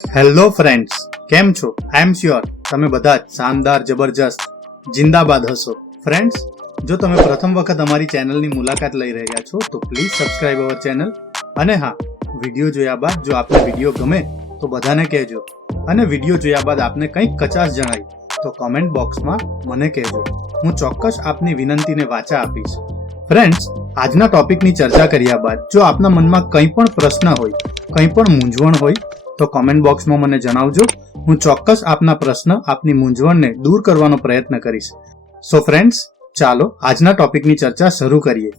Hello friends, કેમ છો? આઈ am sure તમે બધા જ શાનદાર, જબરજસ્ત, જિંદાબાદ હશો. ફ્રેન્ડ્સ, જો તમે પ્રથમ વખત અમારી ચેનલની મુલાકાત લઈ રહ્યા છો તો પ્લીઝ સબસ્ક્રાઇબ અવર ચેનલ. અને હા, વિડીયો જોયા બાદ જો આપને વિડીયો ગમે તો બધાને કહેજો, અને વિડીયો જોયા બાદ આપને કંઈક કચાશ જણાય તો કોમેન્ટ બોક્સમાં મને કહેજો. હું ચોક્કસ આપની વિનંતીને વાચા આપીશ. ફ્રેન્ડ્સ, આજના ટોપિકની ચર્ચા કર્યા બાદ જો આપના મનમાં કંઈ પણ પ્રશ્ન હોય, કંઈ પણ મૂંઝવણ હોય તો કોમેન્ટ બોક્સમાં મને જણાવજો. હું ચોક્કસ આપના પ્રશ્ન, આપની મૂંઝવણને દૂર કરવાનો પ્રયત્ન કરીશ. સો ફ્રેન્ડ્સ, ચાલો આજના ટોપિકની ચર્ચા શરૂ કરીએ.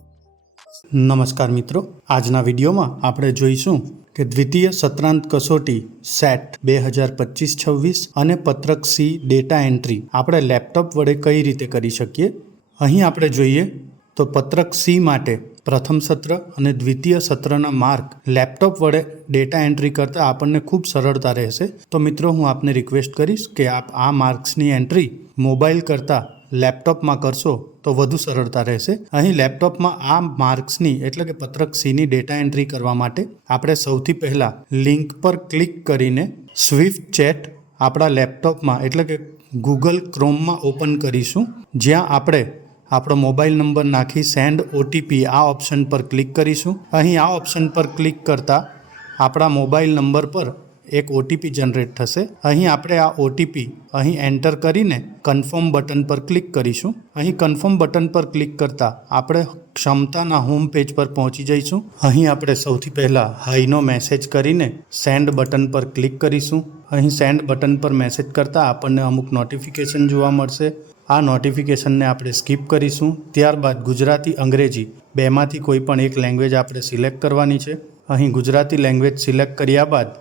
નમસ્કાર મિત્રો, આજના વિડીયોમાં આપણે જોઈશું કે દ્વિતીય સત્રાંત કસોટી સેટ 2025-26 અને પત્રક સી ડેટા એન્ટ્રી આપણે લેપટોપ વડે કઈ રીતે કરી શકીએ. અહીં આપણે જોઈએ તો પત્રક સી માટે પ્રથમ સત્ર અને દ્વિતીય સત્રના માર્ક લેપટોપ વડે ડેટા એન્ટ્રી કરતાં આપણને ખૂબ સરળતા રહેશે. તો મિત્રો, હું આપને રિક્વેસ્ટ કરીશ કે આપ આ માર્ક્સની એન્ટ્રી મોબાઈલ કરતાં લેપટોપમાં કરશો તો વધુ સરળતા રહેશે. અહીં લેપટોપમાં આ માર્ક્સની એટલે કે પત્રક સીની ડેટા એન્ટ્રી કરવા માટે આપણે સૌથી પહેલાં લિંક પર ક્લિક કરીને સ્વિફ્ટ ચેટ આપણા લેપટોપમાં એટલે કે ગૂગલ ક્રોમમાં ઓપન કરીશું, જ્યાં આપણે આપણો મોબાઈલ નંબર નાખી સેન્ડ ઓટીપી આ ઓપ્શન પર ક્લિક કરીશું. અહીં આ ઓપ્શન પર ક્લિક કરતાં આપણા મોબાઈલ નંબર પર એક ઓટીપી જનરેટ થશે. અહીં આપણે આ ઓટીપી અહીં એન્ટર કરીને કન્ફર્મ બટન પર ક્લિક કરીશું. અહીં કન્ફર્મ બટન પર ક્લિક કરતાં આપણે ક્ષમતાના હોમ પેજ પર પહોંચી જઈશું. અહીં આપણે સૌથી પહેલાં હાઈનો મેસેજ કરીને સેન્ડ બટન પર ક્લિક કરીશું. અહીં સેન્ડ બટન પર મેસેજ કરતાં આપણને અમુક નોટિફિકેશન જોવા મળશે. આ નોટિફિકેશનને આપણે સ્કીપ કરીશું. ત્યારબાદ ગુજરાતી, અંગ્રેજી બેમાંથી કોઈ પણ એક લેંગ્વેજ આપણે સિલેક્ટ કરવાની છે. અહીં ગુજરાતી લેંગ્વેજ સિલેક્ટ કર્યા બાદ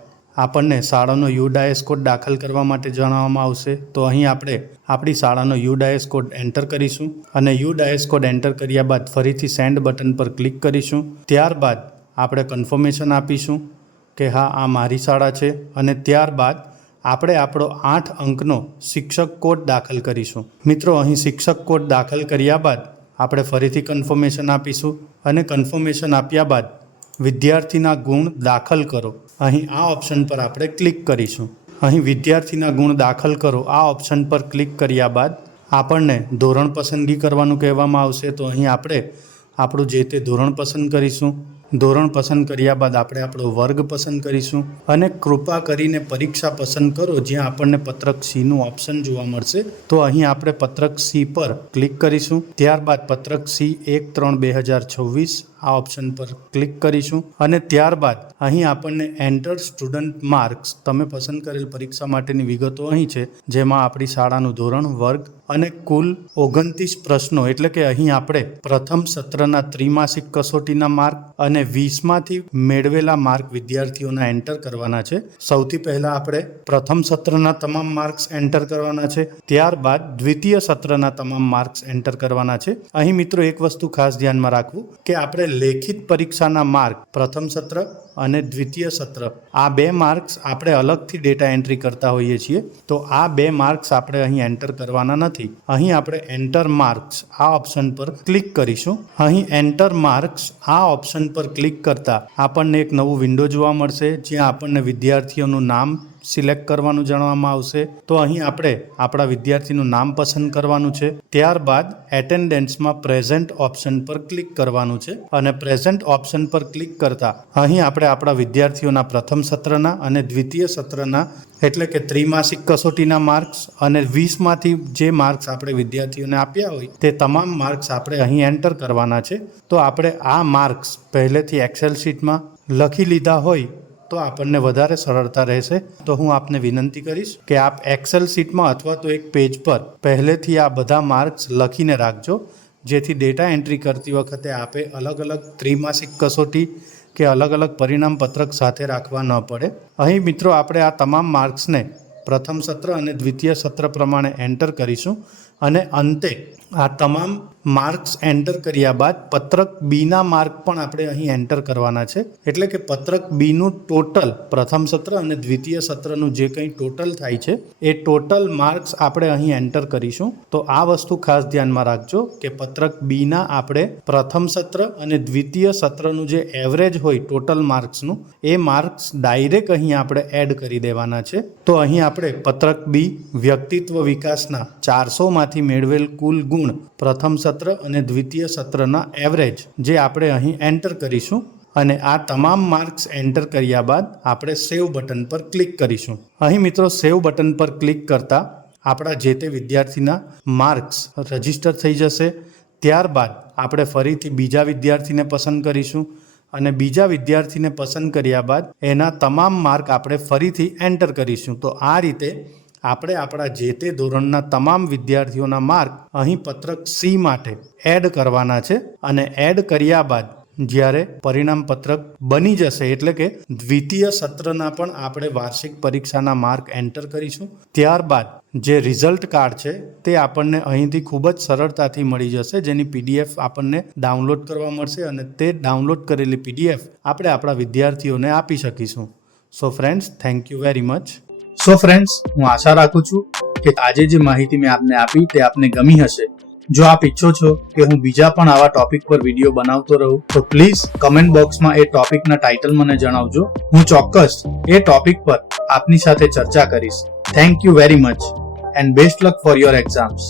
આપણને શાળાનો યુડાએસ કોડ દાખલ કરવા માટે જણાવવામાં આવશે. તો અહીં આપણે આપણી શાળાનો યુડાએસ કોડ એન્ટર કરીશું અને યુડાએસ કોડ એન્ટર કર્યા બાદ ફરીથી સેન્ડ બટન પર ક્લિક કરીશું. ત્યારબાદ આપણે કન્ફર્મેશન આપીશું કે હા, આ મારી શાળા છે, અને ત્યારબાદ આપણે આપણો 8 અંકનો શિક્ષક કોડ દાખલ કરીશું. મિત્રો, અહીં શિક્ષક કોડ દાખલ કર્યા બાદ આપણે ફરીથી કન્ફર્મેશન આપીશું અને કન્ફર્મેશન આપ્યા બાદ વિદ્યાર્થીના ગુણ દાખલ કરો, અહીં આ ઓપ્શન પર આપણે ક્લિક કરીશું. અહીં વિદ્યાર્થીના ગુણ દાખલ કરો આ ઓપ્શન પર ક્લિક કર્યા બાદ આપણને ધોરણ પસંદગી કરવાનું કહેવામાં આવશે. તો અહીં આપણે આપણું જે તે ધોરણ પસંદ કરીશું. ધોરણ પસંદ કર્યા બાદ આપણે આપણો વર્ગ પસંદ કરીશું અને કૃપા કરીને પરીક્ષા પસંદ કરો, જ્યાં આપણને પત્રક સીનું ઓપ્શન જોવા મળશે. તો અહીં આપણે પત્રક સી પર ક્લિક કરીશું. ત્યારબાદ પત્રક સી 1-3-2026 આ ઓપ્શન પર ક્લિક કરીશું અને ત્યારબાદ અહીં આપણને એન્ટર સ્ટુડન્ટ માર્ક્સ, તમે પસંદ કરેલ પરીક્ષા માટેની વિગતો અહીં છે, જેમાં આપણી શાળાનું ધોરણ, વર્ગ અને કુલ 29 પ્રશ્નો એટલે કે અહીં આપણે પ્રથમ સત્રના ત્રિમાસિક કસોટીના માર્ક અને 20માંથી મેળવેલા માર્ક વિદ્યાર્થીઓના એન્ટર કરવાના છે. સૌથી પહેલાં આપણે પ્રથમ સત્રના તમામ માર્ક્સ એન્ટર કરવાના છે. ત્યારબાદ દ્વિતીય સત્રના તમામ માર્ક્સ એન્ટર કરવાના છે. અહીં મિત્રો, એક વસ્તુ ખાસ ધ્યાનમાં રાખવું કે આપણે લેખિત પરીક્ષાના માર્ક પ્રથમ સત્ર અને દ્વિતીય સત્ર આ 2 માર્ક્સ આપણે અલગથી ડેટા એન્ટ્રી કરતા હોઈએ છીએ. તો આ 2 માર્ક્સ આપણે અહીં એન્ટર કરવાના નથી. અહીં આપણે એન્ટર માર્ક્સ આ ઓપ્શન પર ક્લિક કરીશું. અહીં એન્ટર માર્ક્સ આ ઓપ્શન પર ક્લિક કરતાં આપણને એક નવું વિન્ડો જોવા મળશે, જ્યાં આપણને વિદ્યાર્થીઓનું નામ સિલેક્ટ કરવાનું જણાવવામાં આવશે. તો અહીં આપણે આપણા વિદ્યાર્થીનું નામ પસંદ કરવાનું છે. ત્યારબાદ એટેન્ડન્સમાં પ્રેઝન્ટ ઓપ્શન પર ક્લિક કરવાનું છે અને પ્રેઝન્ટ ઓપ્શન પર ક્લિક કરતાં અહીં આપણે આપણા વિદ્યાર્થીઓના પ્રથમ સત્રના અને દ્વિતીય સત્રના એટલે કે ત્રિમાસિક કસોટીના માર્ક્સ અને 20માંથી જે માર્ક્સ આપણે વિદ્યાર્થીઓને આપ્યા હોય તે તમામ માર્ક્સ આપણે અહીં એન્ટર કરવાના છે. તો આપણે આ માર્ક્સ પહેલેથી એક્સેલ શીટમાં લખી લીધા હોય તો આપણને વધારે સરળતા રહેશે. તો હું આપને વિનંતી કરીશ કે આપ એક્સેલ શીટમાં અથવા તો એક પેજ પર પહેલેથી આ બધા માર્ક્સ લખીને રાખજો, જેથી ડેટા એન્ટ્રી કરતી વખતે આપે અલગ અલગ ત્રિમાસિક કસોટી કે અલગ અલગ પરિણામ પત્રક સાથે રાખવા ન પડે. અહીં મિત્રો, આપણે આ તમામ માર્ક્સને પ્રથમ સત્ર અને દ્વિતીય સત્ર પ્રમાણે એન્ટર કરીશું અને અંતે આ તમામ માર્ક્સ એન્ટર કર્યા બાદ પત્રક બીના માર્ક પણ આપણે અહીં એન્ટર કરવાના છે. એટલે કે પત્રક બીનું ટોટલ પ્રથમ સત્ર અને દ્વિતીય સત્રનું જે કંઈ ટોટલ થાય છે એ ટોટલ માર્ક્સ આપણે અહીં એન્ટર કરીશું. તો આ વસ્તુ ખાસ ધ્યાનમાં રાખજો કે પત્રક બીના આપણે પ્રથમ સત્ર અને દ્વિતીય સત્રનું જે એવરેજ હોય ટોટલ માર્ક્સનું એ માર્ક્સ ડાયરેક્ટ અહીં આપણે એડ કરી દેવાના છે. તો અહીં આપણે પત્રક બી વ્યક્તિત્વ વિકાસના 400માંથી મેળવેલ કુલ ગુણ પ્રથમ સત્ર અને દ્વિતીય સત્રના એવરેજ જે આપણે અહીં એન્ટર કરીશું અને આ તમામ માર્ક્સ એન્ટર કર્યા બાદ આપણે સેવ બટન પર ક્લિક કરીશું. અહીં મિત્રો સેવ બટન પર ક્લિક કરતા આપણા જે તે વિદ્યાર્થીના માર્ક્સ રજીસ્ટર થઈ જશે. ત્યારબાદ આપણે ફરીથી બીજા વિદ્યાર્થીને પસંદ કરીશું અને બીજા વિદ્યાર્થીને પસંદ કર્યા બાદ એના તમામ માર્ક આપણે ફરીથી એન્ટર કરીશું. તો આ રીતે આપણે આપણા જે તે ધોરણના તમામ વિદ્યાર્થીઓના માર્ક અહીં પત્રક સી માટે એડ કરવાના છે અને એડ કર્યા બાદ જ્યારે પરિણામ પત્રક બની જશે એટલે કે દ્વિતીય સત્રના પણ આપણે વાર્ષિક પરીક્ષાના માર્ક એન્ટર કરીશું. ત્યારબાદ જે રિઝલ્ટ કાર્ડ છે તે આપણને અહીંથી ખૂબ જ સરળતાથી મળી જશે, જેની PDF આપણને ડાઉનલોડ કરવા મળશે અને તે ડાઉનલોડ કરેલી PDF આપણે આપણા વિદ્યાર્થીઓને આપી શકીશું. So friends, thank you very much. So friends, હું આશા રાખું છું કે આજે જે માહિતી મેં આપને આપી તે આપને ગમી હશે. જો આપ ઈચ્છો છો કે હું બીજા પણ આવા ટોપિક પર વિડીયો બનાવતો રહું તો પ્લીઝ કમેન્ટ બોક્સમાં એ ટોપિકના ટાઇટલ મને જણાવજો. હું ચોક્કસ એ ટોપિક પર આપની સાથે ચર્ચા કરીશ. Thank you very much and best luck for your exams.